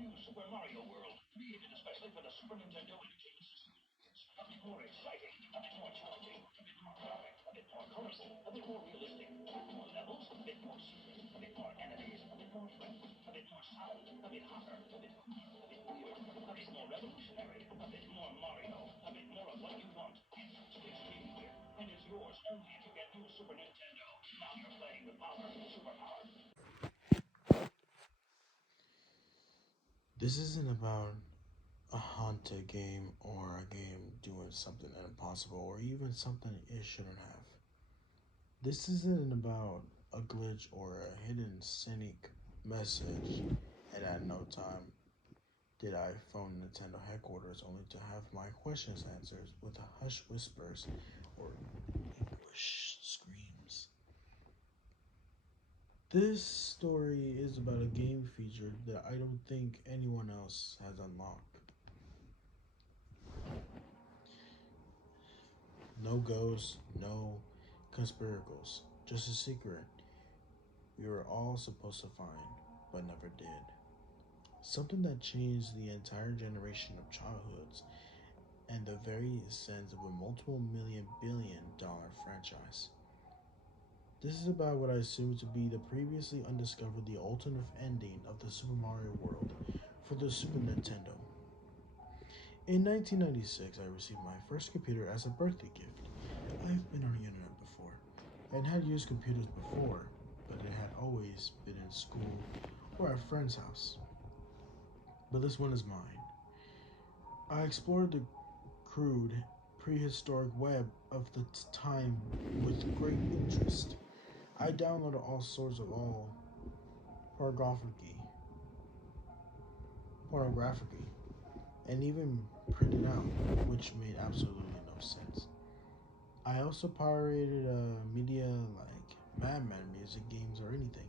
new Super Mario World, created especially for the Super Nintendo Entertainment System. It's a bit more exciting, a bit more challenging, a bit more graphic, a bit more colorful, a bit more realistic, a bit more levels, a bit more secrets, a bit more enemies, a bit more friends, a bit more sound, a bit hotter, a bit cooler, a bit weird, a bit more revolutionary, a bit more Mario, a bit more of what you want. It's streaming here, and it's yours only if you get new Super Nintendo. Now you're playing the power, super power. This isn't about a haunted game or a game doing something impossible or even something it shouldn't have. This isn't about a glitch or a hidden cynic message, and at no time did I phone Nintendo headquarters only to have my questions answered with hush whispers or anguish screams. This story is about a game feature that I don't think anyone else has unlocked. No ghosts, no conspiracles, just a secret we were all supposed to find, but never did. Something that changed the entire generation of childhoods and the very sense of a multiple million billion dollar franchise. This is about what I assume to be the previously undiscovered the alternate ending of the Super Mario World for the Super Nintendo. In 1996, I received my first computer as a birthday gift. I've been on the internet before and had used computers before, but it had always been in school or at a friend's house. But this one is mine. I explored the crude, prehistoric web of the time with great interest. I downloaded all sorts of all pornography, pornography, and even printed out, which made absolutely no sense. I also pirated media like Madman music, games, or anything.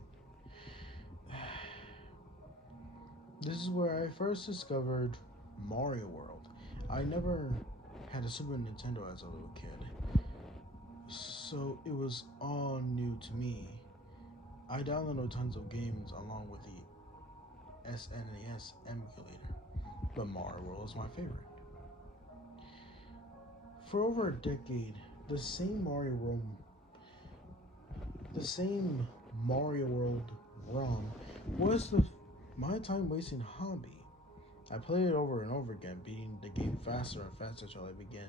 This is where I first discovered Mario World. I never had a Super Nintendo as a little kid, so it was all new to me. I downloaded tons of games along with the SNES emulator, but Mario World is my favorite. For over a decade, the same Mario World, the same Mario World ROM was my time wasting hobby. I played it over and over again, beating the game faster and faster until I began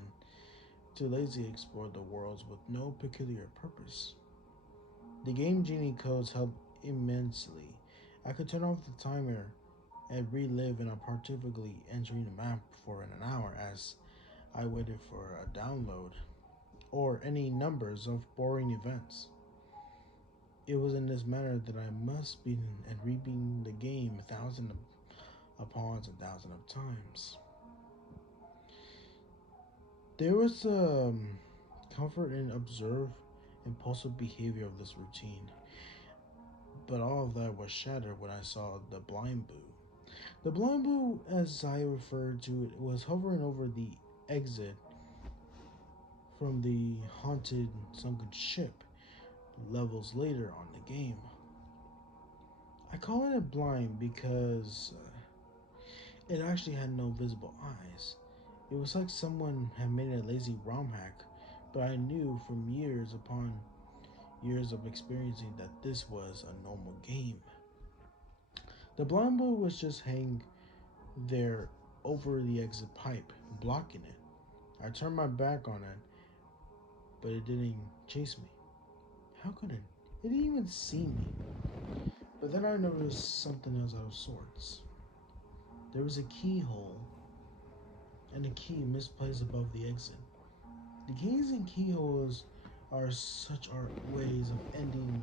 to lazily explore the worlds with no peculiar purpose. The game genie codes helped immensely. I could turn off the timer and relive in a particularly entering the map for an hour as I waited for a download or any numbers of boring events. It was in this manner that I must be and repeating the game a thousand upon a thousand of times. There was comfort in observe impulsive behavior of this routine, but all of that was shattered when I saw the blind boo. The blind boo, as I referred to it, was hovering over the exit from the haunted sunken ship levels later on the game. I call it a blind because it actually had no visible eyes. It was like someone had made a lazy ROM hack, but I knew from years upon years of experiencing that this was a normal game. The blind boo was just hanging there over the exit pipe, blocking it. I turned my back on it, but it didn't chase me. How could it? It didn't even see me. But then I noticed something else out of sorts. There was a keyhole and a key misplaced above the exit. The keys and keyholes are such art ways of ending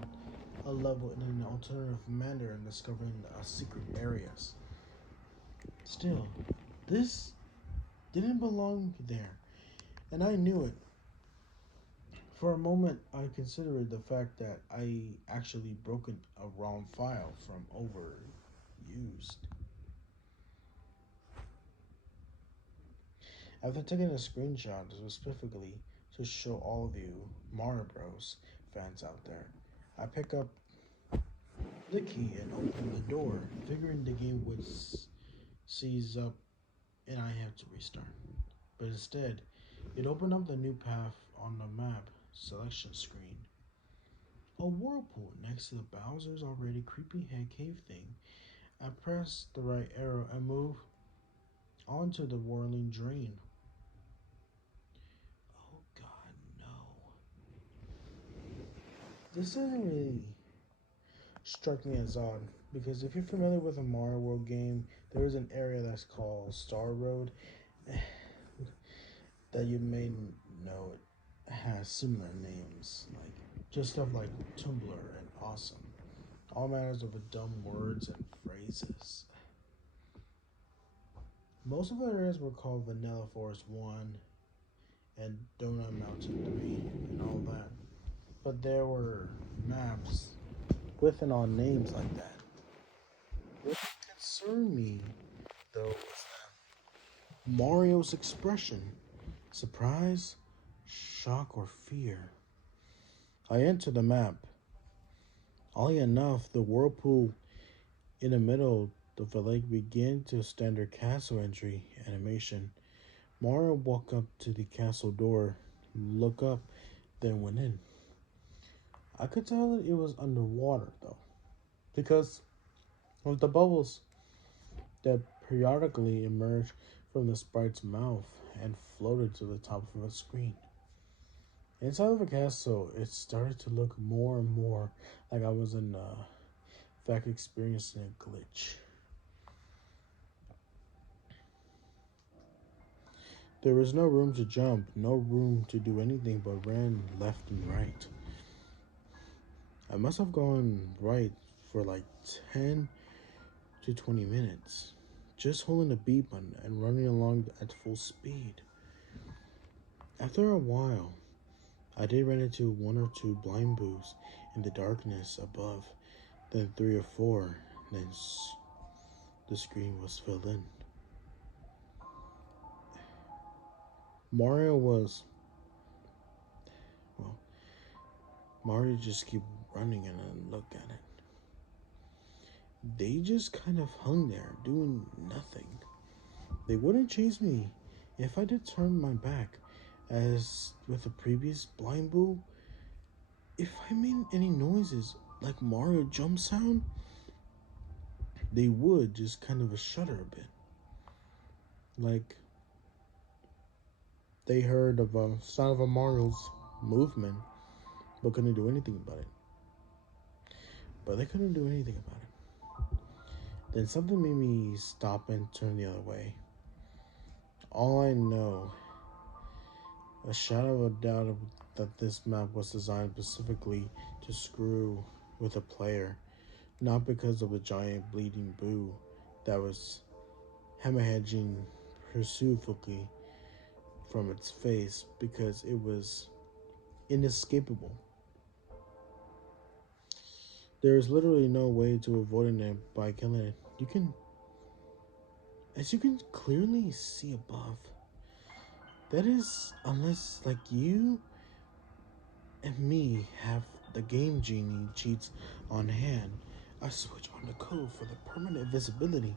a level in an alternative manner and discovering secret areas. Still, this didn't belong there, and I knew it. For a moment, I considered the fact that I actually broken a ROM file from overused. After taking a screenshot specifically to show all of you Mario Bros. Fans out there, I pick up the key and open the door, figuring the game seized up and I have to restart. But instead, it opened up the new path on the map selection screen. A whirlpool next to the Bowser's already creepy head cave thing. I pressed the right arrow and moved onto the whirling drain. Oh god, no. This doesn't really strike me as odd because if you're familiar with a Mario World game, there is an area that's called Star Road that you may know it has similar names, like just stuff like Tumblr and Awesome. All manners of dumb words and phrases. Most of the areas were called Vanilla Forest 1 and Donut Mountain 3 and all that. But there were maps with and on names like that. What concerned me, though, was Mario's expression surprise, shock, or fear. I entered the map. Oddly enough, the whirlpool in the middle of the lake began to standard castle entry animation. Mario walked up to the castle door, looked up, then went in. I could tell it was underwater though, because of the bubbles that periodically emerged from the sprite's mouth and floated to the top of the screen. Inside of the castle, it started to look more and more like I was in fact experiencing a glitch. There was no room to jump, no room to do anything but ran left and right. I must have gone right for like 10 to 20 minutes, just holding the B button and running along at full speed. After a while, I did run into one or two blind boos in the darkness above, then three or four, then the screen was filled in. Mario was, well, Mario just keep running and I look at it. They just kind of hung there, doing nothing. They wouldn't chase me if I did turn my back, as with the previous blind boo. If I made any noises like Mario jump sound, they would just kind of shudder a bit. Like they heard of a sound of a Mario's movement, but couldn't do anything about it. But they couldn't do anything about it. Then something made me stop and turn the other way. All I know, a shadow of a doubt that this map was designed specifically to screw with a player, not because of the giant bleeding boo that was hemorrhaging pursuively from its face, because it was inescapable. There is literally no way to avoiding it by killing it. As you can clearly see above, that is, unless like you and me have the game genie cheats on hand, I switch on the code for the permanent visibility.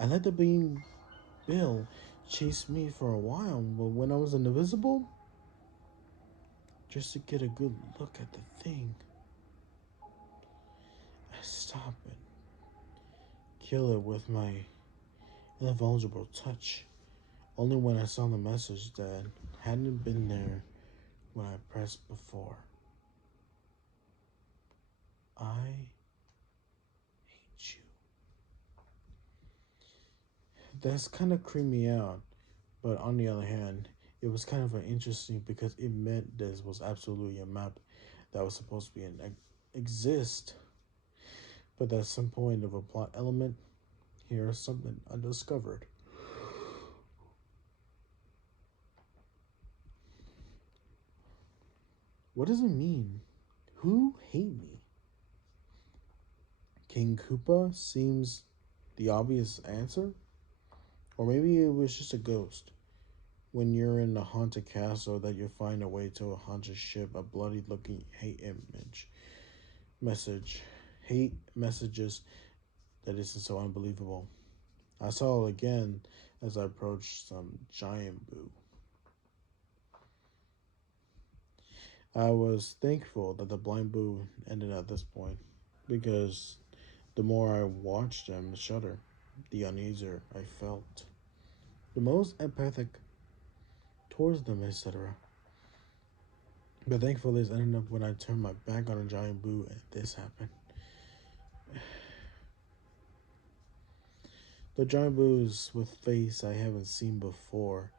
I let the being Bill chase me for a while, but when I was invisible, just to get a good look at the thing, I stop and kill it with my invulnerable touch. Only when I saw the message that hadn't been there when I pressed before. I hate you. That's kind of creeped me out, but on the other hand, it was kind of interesting because it meant this was absolutely a map that was supposed to be an exist, but at some point of a plot element, here's something undiscovered. What does it mean? Who hate me? King Koopa seems the obvious answer, or maybe it was just a ghost. When you're in a haunted castle, that you find a way to a haunted ship, a bloody-looking message, hate messages that isn't so unbelievable. I saw it again as I approached some giant boo. I was thankful that the blind boo ended at this point, because the more I watched them shudder, the uneasier I felt. The most empathic towards them, etc. But thankfully, this ended up when I turned my back on a giant boo and this happened. The giant boos with face I haven't seen before,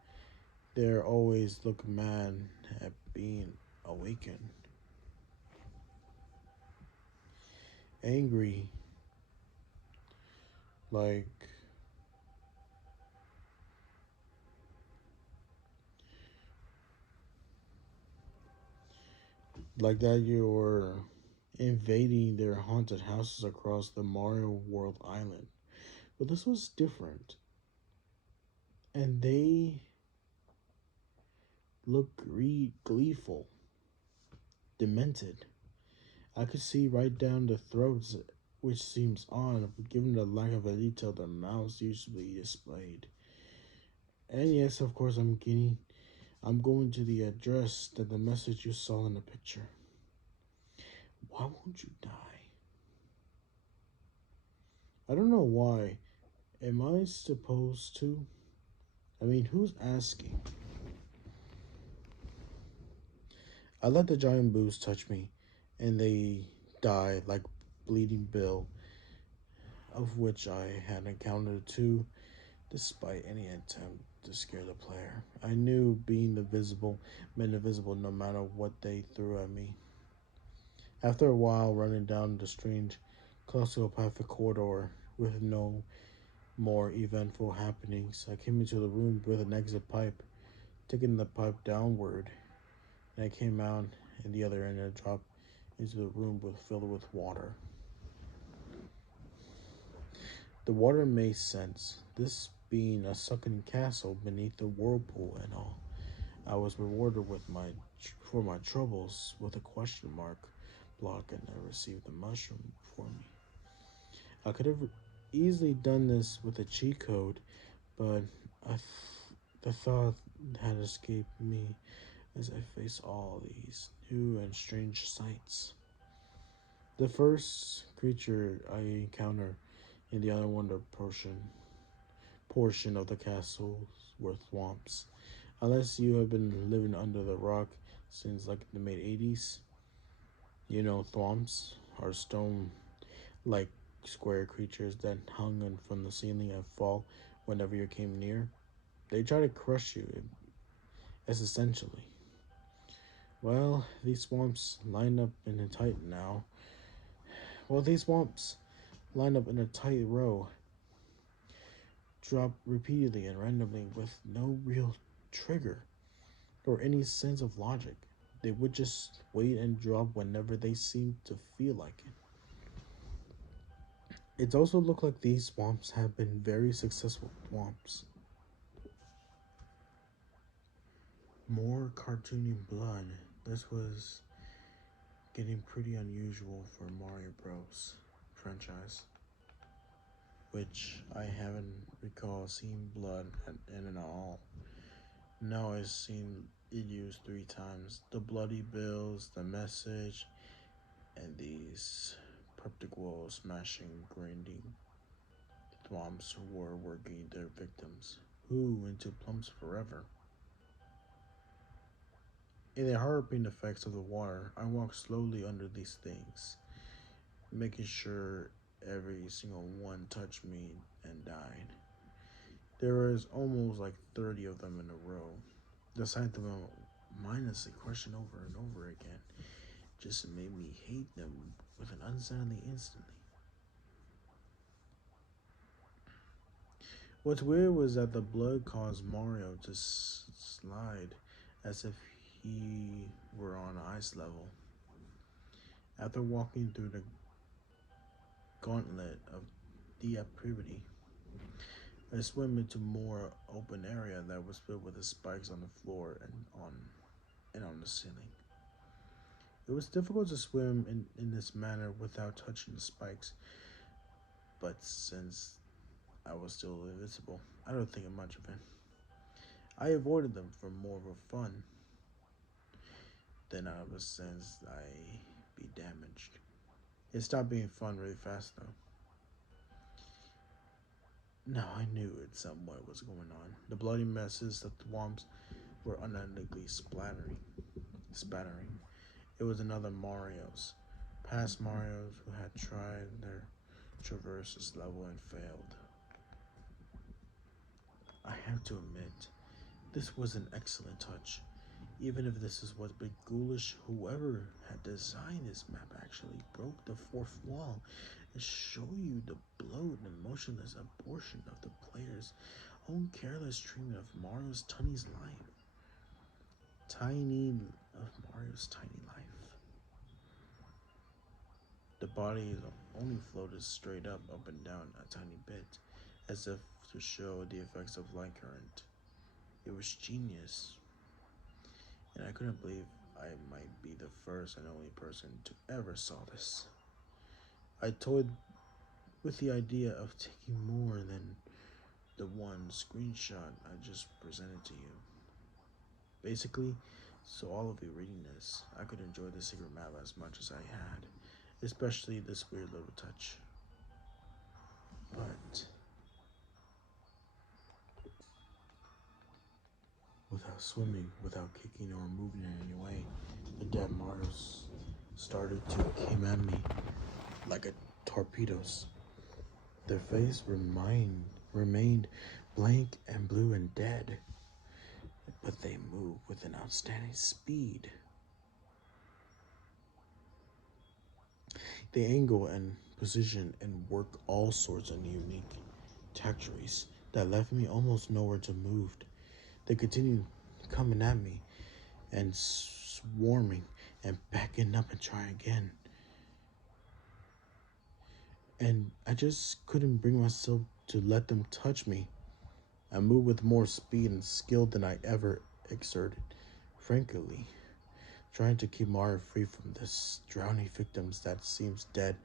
they're always look mad at being awakened. Angry, like that you're invading their haunted houses across the Mario World Island. But this was different. And they look gleeful, demented. I could see right down the throats, which seems odd given the lack of a detail their mouths usually displayed. And yes, of course, I'm going to the address that the message you saw in the picture. Why won't you die? I don't know why. Am I supposed to? I mean, who's asking? I let the giant boos touch me, and they died like Bleeding Bill, of which I had encountered two, despite any attempt to scare the player. I knew being invisible meant invisible no matter what they threw at me. After a while, running down the strange claustropathic corridor with no more eventful happenings, I came into the room with an exit pipe, taking the pipe downward, and I came out in the other end and dropped into the room filled with water. The water made sense, this being a sunken castle beneath the whirlpool and all. I was rewarded for my troubles with a question mark block, and I received the mushroom for me. I could have easily done this with a cheat code, but the thought had escaped me as I faced all these new and strange sights. The first creature I encountered in the underwater portion of the castle were thwomps. Unless you have been living under the rock since like the mid 80s, you know thwomps are stone like square creatures that hung from the ceiling and fall whenever you came near. They try to crush you, as essentially. Well, these swamps line up in a tight now. Well, these swamps line up in a tight row, drop repeatedly and randomly with no real trigger or any sense of logic. They would just wait and drop whenever they seemed to feel like it. It also looked like these swamps have been very successful swamps. More cartoony blood. This was getting pretty unusual for Mario Bros. Franchise, which I haven't recalled seeing blood in all. Now I've seen it used 3 times. The bloody bills, the message, and these practical smashing, grinding thwomps who were working their victims, who into plumps forever. In the harping effects of the water, I walked slowly under these things, making sure every single one touched me and died. There was almost like 30 of them in a row. The sight of them mindlessly crushing over and over again just made me hate them with an unsettling instantly. What's weird was that the blood caused Mario to slide as if he were on ice level. After walking through the gauntlet of depravity, I swam into more open area that was filled with the spikes on the floor and on the ceiling. It was difficult to swim in this manner without touching the spikes, but since I was still invincible. I don't think much of it. I avoided them for more of a fun than out of a sense I be damaged. It stopped being fun really fast though. Now I knew it somewhat was going on. The bloody messes of the thwomps were unendingly spattering. It was another Mario's. Past Marios who had tried their traverse this level and failed. I have to admit, this was an excellent touch. Even if this is what big ghoulish whoever had designed this map actually broke the fourth wall and show you the bloat and motionless abortion of the player's own careless treatment of Mario's Tiny's life. Mario's tiny life. The body only floated straight up and down a tiny bit, as if to show the effects of light current. It was genius, and I couldn't believe I might be the first and only person to ever saw this. I toyed with the idea of taking more than the one screenshot I just presented to you. Basically, so all of you reading this, I could enjoy the secret map as much as I had, especially this weird little touch. But without swimming, without kicking or moving in any way, the dead Mars started to came at me like a torpedoes. Their face remained blank and blue and dead, but they moved with an outstanding speed. They angle and position and work all sorts of unique trajectories that left me almost nowhere to move. They continued coming at me and swarming and backing up and trying again. And I just couldn't bring myself to let them touch me. I moved with more speed and skill than I ever exerted, frankly, trying to keep Mario free from this drowning victims that seems dead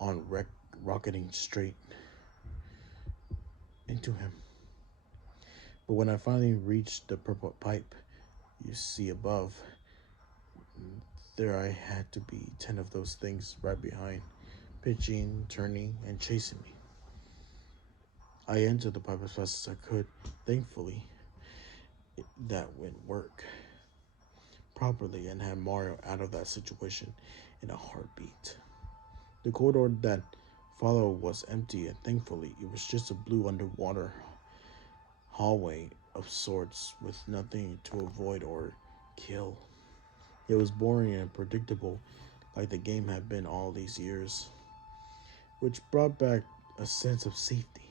on rocketing straight into him. But when I finally reached the purple pipe you see above, there I had to be 10 of those things right behind, pitching, turning, and chasing me. I entered the pipe as fast as I could. Thankfully, that would work properly and had Mario out of that situation in a heartbeat. The corridor that followed was empty, and thankfully, it was just a blue underwater hallway of sorts with nothing to avoid or kill. It was boring and predictable, like the game had been all these years, which brought back a sense of safety.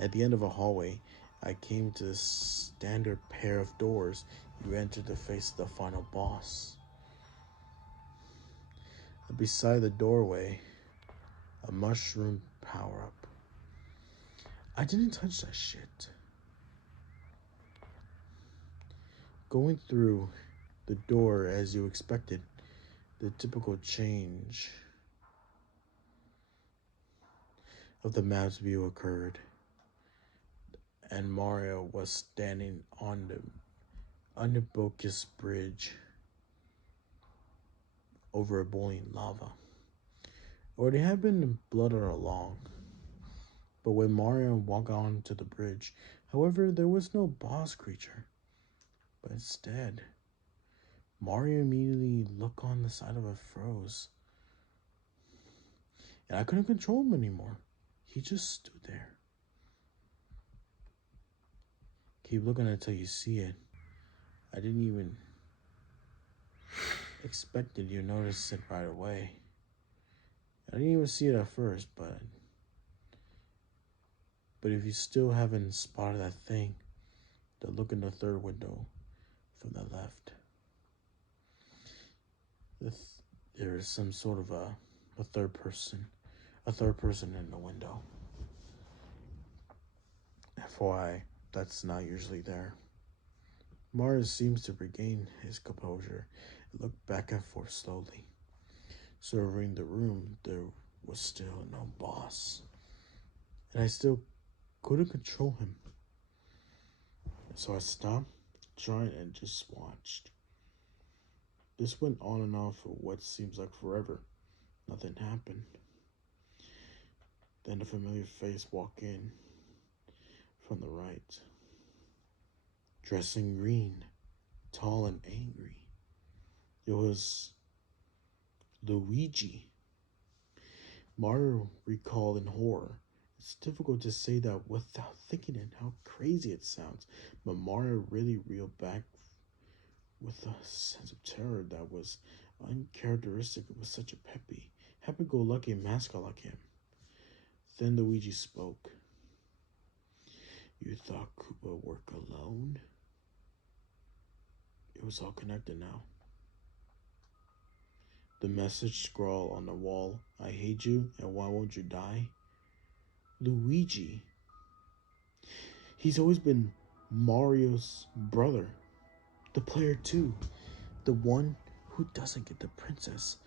At the end of a hallway, I came to the standard pair of doors you enter to face the final boss. Beside the doorway, a mushroom power-up. I didn't touch that shit. Going through the door as you expected, the typical change of the map's view occurred, and Mario was standing on the Unibocus bridge over a boiling lava. Or it had been blood all along. But when Mario walked onto the bridge, however, there was no boss creature. But instead, Mario immediately looked on the side of it froze. And I couldn't control him anymore. He just stood there. Keep looking until you see it. I didn't even expect it. You notice it right away. I didn't even see it at first, but if you still haven't spotted that thing, then look in the third window from the left. There is some sort of a third person in the window. FYI, that's not usually there. Mars seems to regain his composure and looked back and forth slowly. Surveying the room, there was still no boss. and I still couldn't control him. So I stopped trying and just watched. This went on and on for what seems like forever. Nothing happened. Then a familiar face walked in from the right, dressed in green, tall and angry. It was Luigi. Mario recalled in horror. It's difficult to say that without thinking it, how crazy it sounds, but Mario really reeled back with a sense of terror that was uncharacteristic with such a happy-go-lucky mascot like him. Then Luigi spoke. You thought Koopa would work alone? It was all connected now. The message scrawled on the wall, I hate you and why won't you die? Luigi. He's always been Mario's brother. The player too. The one who doesn't get the princess.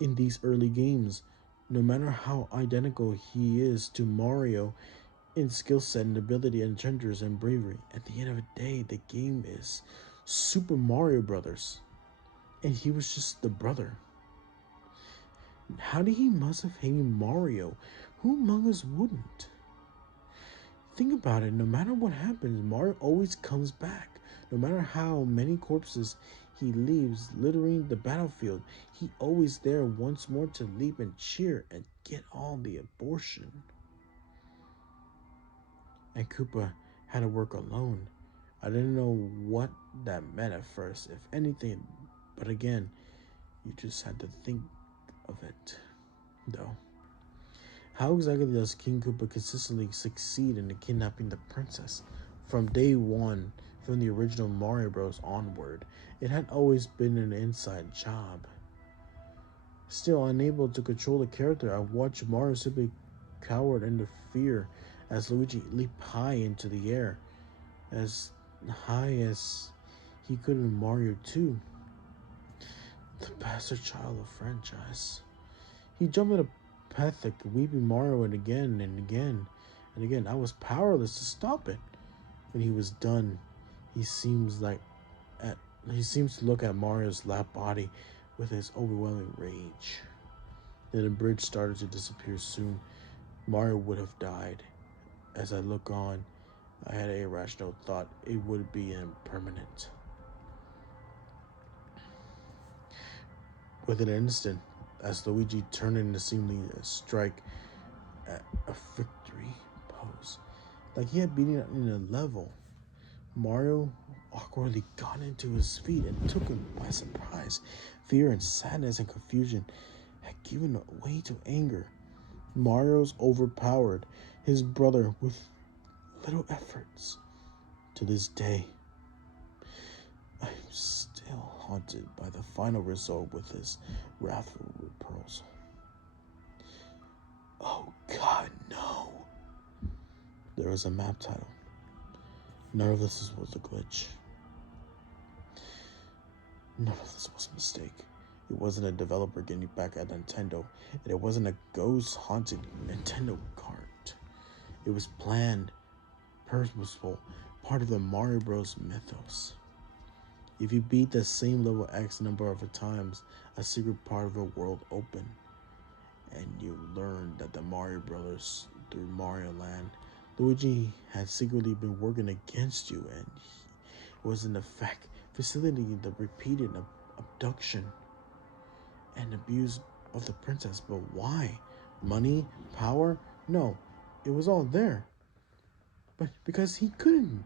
In these early games, no matter how identical he is to Mario in skill set and ability and treasures and bravery, at the end of the day, the game is Super Mario Brothers. And he was just the brother. How did he must have hated Mario? Who among us wouldn't? Think about it, no matter what happens, Mario always comes back. No matter how many corpses he leaves littering the battlefield, he always there once more to leap and cheer and get all the abortion. And Koopa had to work alone. I didn't know what that meant at first, if anything, but again, you just had to think of it, though. How exactly does King Koopa consistently succeed in kidnapping the princess? From day one, from the original Mario Bros. Onward, it had always been an inside job. Still unable to control the character, I watched Mario simply cowered into fear as Luigi leaped high into the air, as high as he could in Mario 2, the bastard child of franchise. He jumped at a pathetic, weeping Mario and again and again and again. I was powerless to stop it. When he was done, he seems like at he seems to look at Mario's lap body with his overwhelming rage. Then the bridge started to disappear soon. Mario would have died. As I look on, I had an irrational thought it would be impermanent. Within an instant, as Luigi turned into seemingly a strike at a victory pose, like he had beaten it in a level, Mario awkwardly got into his feet and took him by surprise. Fear and sadness and confusion had given way to anger. Mario's overpowered his brother with little efforts. To this day, I'm still haunted by the final result with his wrathful reprisal. Oh God, no. There was a map title. None of this was a glitch. None of this was a mistake. It wasn't a developer getting back at Nintendo, and it wasn't a ghost-haunted Nintendo cart. It was planned, purposeful, part of the Mario Bros. Mythos. If you beat the same level X number of times, a secret part of a world opened, and you learned that the Mario Brothers through Mario Land, Luigi had secretly been working against you, and he was in effect facilitating the repeated abduction and abuse of the princess. But why? Money? Power? No, it was all there. But because he couldn't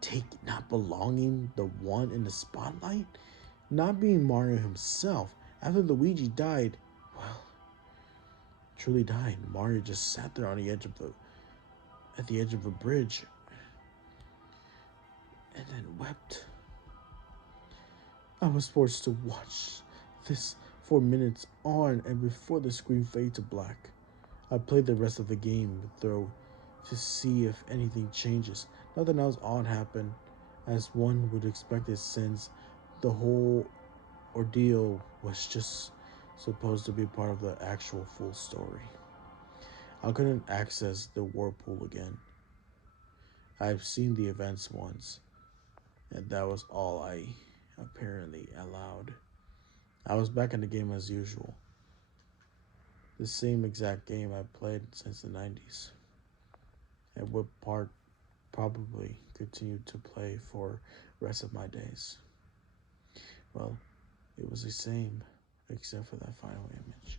take not belonging the one in the spotlight, not being Mario himself. After Luigi died, well, truly died. Mario just sat there on the edge of at the edge of a bridge and then wept. I was forced to watch this for minutes on and before the screen faded to black. I played the rest of the game through to see if anything changes. Nothing else odd happened, as one would expect it since the whole ordeal was just supposed to be part of the actual full story. I couldn't access the whirlpool again. I've seen the events once, and that was all I apparently allowed. I was back in the game as usual, the same exact game I played since the 90s, and would probably continue to play for the rest of my days. Well, it was the same, except for that final image.